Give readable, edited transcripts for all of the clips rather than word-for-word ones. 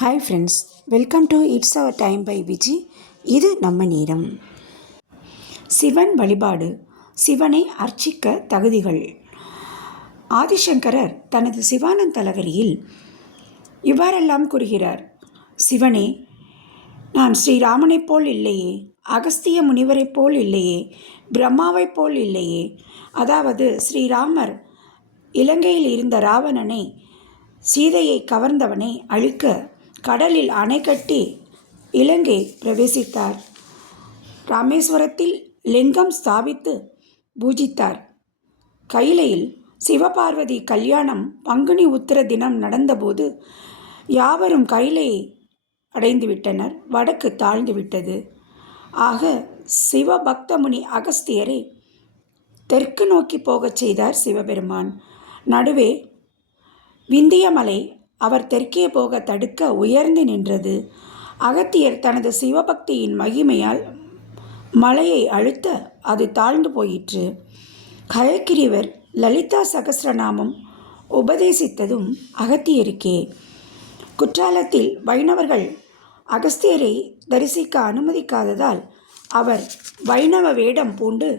Hi friends, welcome to it's our time by Viji. இது நம்ம நேரம். சிவன் வழிபாடு. சிவனை அர்ச்சிக்க தகுதிகள். ஆதிசங்கரர் தனது சிவானந்த லகரியில் இவ்வாறெல்லாம் கூறுகிறார். சிவனே, நான் ஸ்ரீராமனைப் போல் இல்லையே, அகஸ்திய முனிவரைப் போல் இல்லையே, பிரம்மாவைப் போல் இல்லையே. அதாவது ஸ்ரீராமர் இலங்கையில் இருந்த ராவணனை, சீதையை கவர்ந்தவனை அழிக்க கடலில் அணை கட்டி இலங்கை பிரவேசித்தார். ராமேஸ்வரத்தில் லிங்கம் ஸ்தாபித்து பூஜித்தார். கைலையில் சிவபார்வதி கல்யாணம் பங்குனி உத்திர தினம் நடந்தபோது யாவரும் கைலையை அடைந்துவிட்டனர். வடக்கு தாழ்ந்துவிட்டது. ஆக சிவபக்தமுனி அகஸ்தியரை தெற்கு நோக்கி போகச் செய்தார் சிவபெருமான். நடுவே விந்தியமலை அவர் தெற்கே போக தடுக்க உயர்ந்து நின்றது. அகத்தியர் தனது சிவபக்தியின் மகிமையால் மலையை அழுத்த அது தாழ்ந்து போயிற்று. ஹயக்கிரீவர் லலிதா சகஸ்ரநாமம் உபதேசித்ததும் அகத்தியருக்கே. குற்றாலத்தில் வைணவர்கள் அகஸ்தியரை தரிசிக்க அனுமதிக்காததால் அவர் வைணவ வேடம் பூண்டு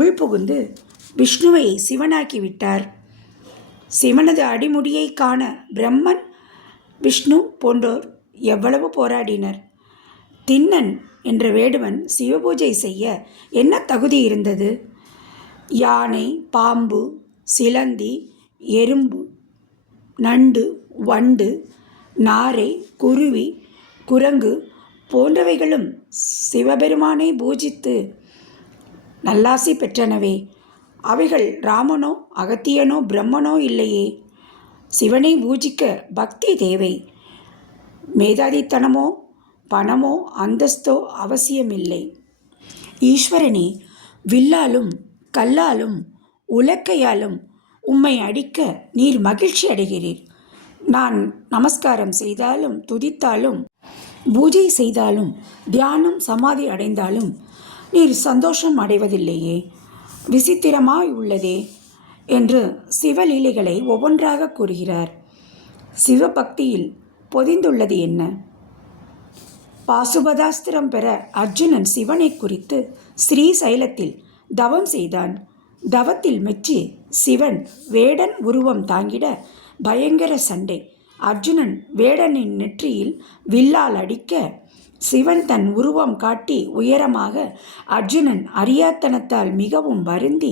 உள்புகுந்து விஷ்ணுவை சிவனாக்கிவிட்டார். சிவனது அடிமுடியை காண பிரம்மன், விஷ்ணு போன்றோர் எவ்வளவு போராடினர். திண்ணன் என்ற வேடுவன் சிவபூஜை செய்ய என்ன தகுதி இருந்தது? யானை, பாம்பு, சிலந்தி, எறும்பு, நண்டு, வண்டு, நாரை, குருவி, குரங்கு போன்றவைகளும் சிவபெருமானை பூஜித்து நல்லாசி பெற்றனவே. அவைகள் ராமனோ அகத்தியனோ பிரம்மனோ இல்லையே. சிவனை பூஜிக்க பக்தி தேவை. மேதாதித்தனமோ பணமோ அந்தஸ்தோ அவசியமில்லை. ஈஸ்வரனே, வில்லாலும் கல்லாலும் உலக்கையாலும் உம்மை அடிக்க நீர் மகிழ்ச்சி அடைகிறீர். நான் நமஸ்காரம் செய்தாலும் துதித்தாலும் பூஜை செய்தாலும் தியானம் சமாதி அடைந்தாலும் நீர் சந்தோஷம் அடைவதில்லையே. விசித்திரமாய் உள்ளதே என்று சிவலீலைகளை ஒவ்வொன்றாக கூறுகிறார். சிவபக்தியில் பொதிந்துள்ளது என்ன? பாசுபதாஸ்திரம் பெற அர்ஜுனன் சிவனை குறித்து ஸ்ரீசைலத்தில் தவம் செய்தான். தவத்தில் மெச்சி சிவன் வேடன் உருவம் தாங்கிட பயங்கர சண்டை. அர்ஜுனன் வேடனின் நெற்றியில் வில்லால் அடிக்க சிவன் தன் உருவம் காட்டி உயரமாக அர்ஜுனன் அறியாத்தனத்தால் மிகவும் வருந்தி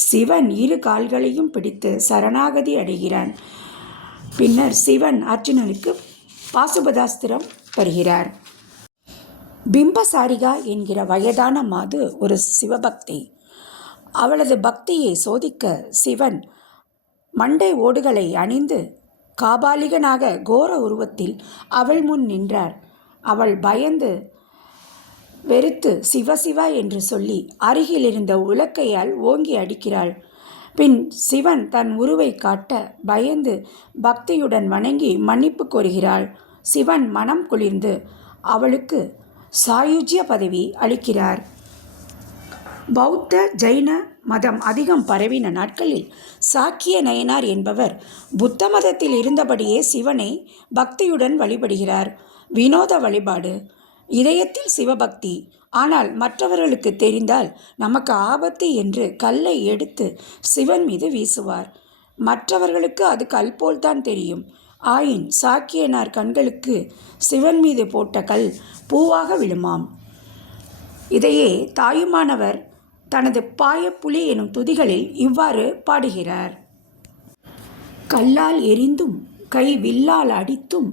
சிவன் இரு கால்களையும் பிடித்து சரணாகதி அடைகிறான். பின்னர் சிவன் அர்ஜுனனுக்கு பாசுபதாஸ்திரம் தருகிறார். பிம்பசாரிகா என்கிற வயதான மாது ஒரு சிவபக்தி. அவளது பக்தியை சோதிக்க சிவன் மண்டை ஓடுகளை அணிந்து காபாலிகனாக கோர உருவத்தில் அவள் முன் நின்றார். அவள் பயந்து வெறுத்து சிவசிவா என்று சொல்லி அருகில் இருந்த உலக்கையால் ஓங்கி அடிக்கிறாள். பின் சிவன் தன் உருவை காட்ட பயந்து பக்தியுடன் வணங்கி மன்னிப்பு கோருகிறாள். சிவன் மனம் குளிர்ந்து அவளுக்கு சாயுஜ்ய பதவி அளிக்கிறார். பௌத்த ஜைன மதம் அதிகம் பரவின நாட்களில் சாக்கிய நயனார் என்பவர் புத்த மதத்தில் இருந்தபடியே சிவனை பக்தியுடன் வழிபடுகிறார். வினோத வழிபாடு. இதயத்தில் சிவபக்தி. ஆனால் மற்றவர்களுக்கு தெரிந்தால் நமக்கு ஆபத்து என்று கல்லை எடுத்து சிவன் மீது வீசுவார். மற்றவர்களுக்கு அது கல் போல்தான் தெரியும். ஆயின் சாக்கியனார் கண்களுக்கு சிவன் மீது போட்ட கல் பூவாக விழுமாம். இதையே தாயுமானவர் தனது பாயப்புலி எனும் துதிகளில் இவ்வாறு பாடுகிறார். கல்லால் எரிந்தும் கை வில்லால் அடித்தும்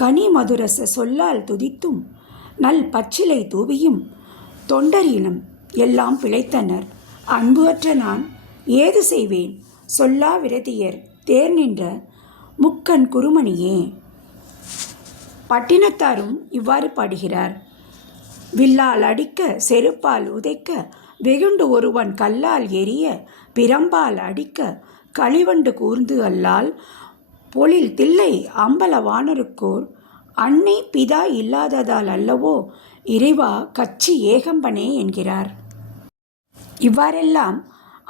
கனி மதுரச சொல்லால் துதித்தும் நல் பச்சிலை தூவியும் தொண்டரினம் எல்லாம் பிழைத்தனர். அன்பு அற்ற நான் ஏது செய்வேன் சொல்லா விரதியர் தேர் நின்ற முக்கண் குருமணியே. பட்டினத்தாரும் இவ்வாறு பாடுகிறார். வில்லால் அடிக்க செருப்பால் உதைக்க வெகுண்டு ஒருவன் கல்லால் எரிய பிரம்பால் அடிக்க களிவண்டு கூர்ந்து அல்லால் பொழில் தில்லை அம்பல வானருக்கோர் அன்னை பிதா இல்லாததால் அல்லவோ இறைவா கச்சி ஏகம்பனே என்கிறார். இவ்வாறெல்லாம்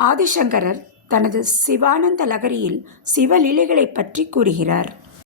ஆதிசங்கரர் தனது சிவானந்த லகரியில் சிவலீலைகளை பற்றி கூறுகிறார்.